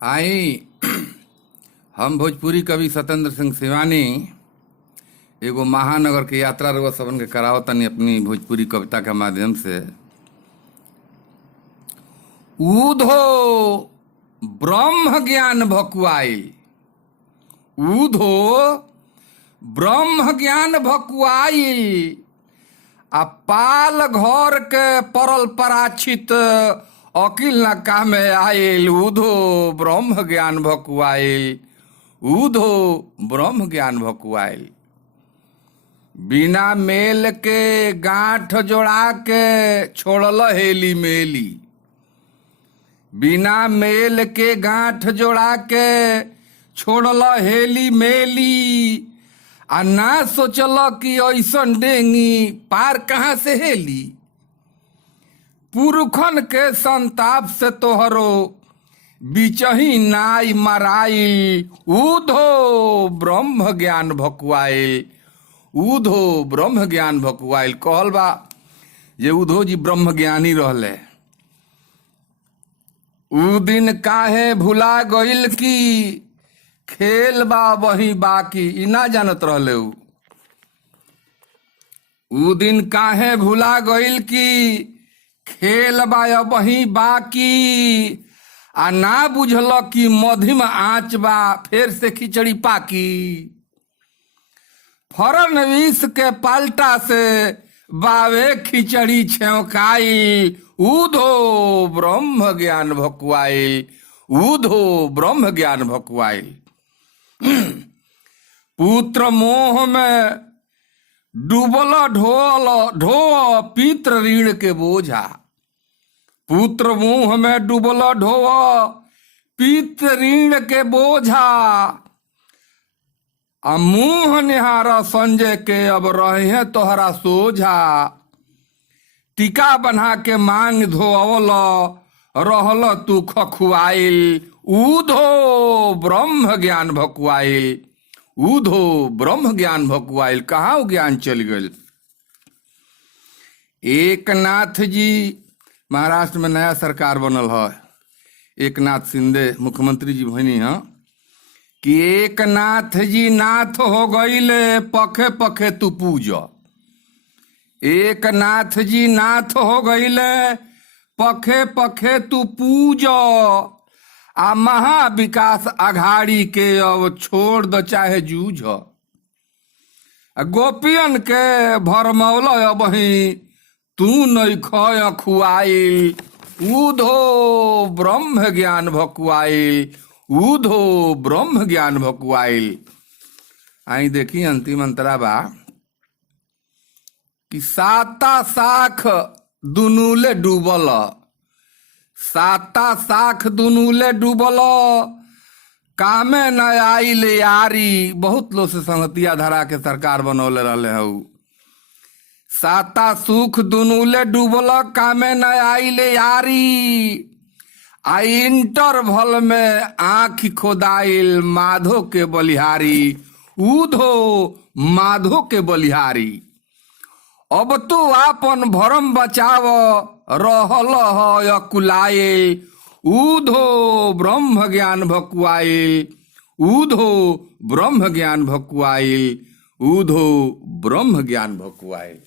आई हम भोजपुरी कवि सत्येंद्र सिंह सिवानी एगो महानगर के यात्रा रउआ सबन के करावो तनी अपनी भोजपुरी कविता के माध्यम से। ऊधो ब्रह्म ज्ञान भकुआई, ऊधो ब्रह्म ज्ञान भकुआई, आ पाल घर के परल पराछित अकिल न कामे आयल। ऊधो ब्रह्म ज्ञान भकुआइल, ऊधो ब्रह्म ज्ञान भकुआइल। बिना मेल के गांठ जोड़ा के छोड़ल हेली मेली, बिना मेल के गांठ जोड़ा के छोड़ल हेली मेली। आ ना सोचल कि ऐसन डेंगी पार कहाँ से हेली। पुरखन के संताप से तोहरो बिचही नाई मराइल। ऊधो ब्रह्म ज्ञान भकुआइल, ऊधो ब्रह्म ज्ञान भकुआइल। कहल बा जे ऊधो जी ब्रह्म ज्ञानी रहले। ऊ दिन काहे भुला गइल की खेल बा वही बाकी, ई ना जानत रहले। ऊ दिन काहे भुला गइल की खेल बा वही बाकी, आ ना बुझल कि मध्यम आँच बा फिर से खिचड़ी पाकी। फरनवीस के पाल्टा से बावे खिचड़ी छेवकाई। ऊधो ब्रह्म ज्ञान भकुआइल, ऊधो ब्रह्म ज्ञान भकुआइल। पुत्र मोह में डूबल ढो पितृ ऋण के बोझा। पुत्र मोह में डूबल ढो पितृ ऋण के बोझा। आ मुंह निहारा संजय के अब रहे तोहरा सोझा। टीका बना के मांग धोवल रहल तू खखुआइल। ऊधो ब्रह्म ज्ञान भकुआइल, ऊधो ब्रह्म ज्ञान भकुआइल। कहाँ वो ज्ञान चल गए। एकनाथ जी, महाराष्ट्र में नया सरकार बनल है, एकनाथ शिंदे मुख्यमंत्री जी भनी है कि एकनाथ जी नाथ हो गईले पखे पखे तू पूज। एकनाथ जी नाथ हो गईले पखे पखे तू पूज। आ महाविकास अघाड़ी के अब छोड़ दो चाहे जूझ। गोपियन के भरमौल बही तू नहीं खय खुआइल। ऊधो ब्रह्म ज्ञान भकुआइल, ऊधो ब्रह्म ज्ञान भकुआइल। आई देखी अंतिम अंतरा बा कि साता साख दुनूले डूबल, साता साख दुनूले डूबल, कामे न आइल यारी। बहुत लोग से संगतिया धरा के सरकार बनौले रहले हऊ। साता सुख दुनूले डूबल, कामे न आइल यारी। आ इंटरवल में आँख खोदाइल माधो के बलिहारी। ऊधो माधो के बलिहारी। अब तो आपन भरम बचाव रहल है कुलाइल। ऊधो ब्रह्म ज्ञान भकुआइल, ऊधो ब्रह्म ज्ञान भकुआइल, ऊधो ब्रह्म ज्ञान भकुआइल।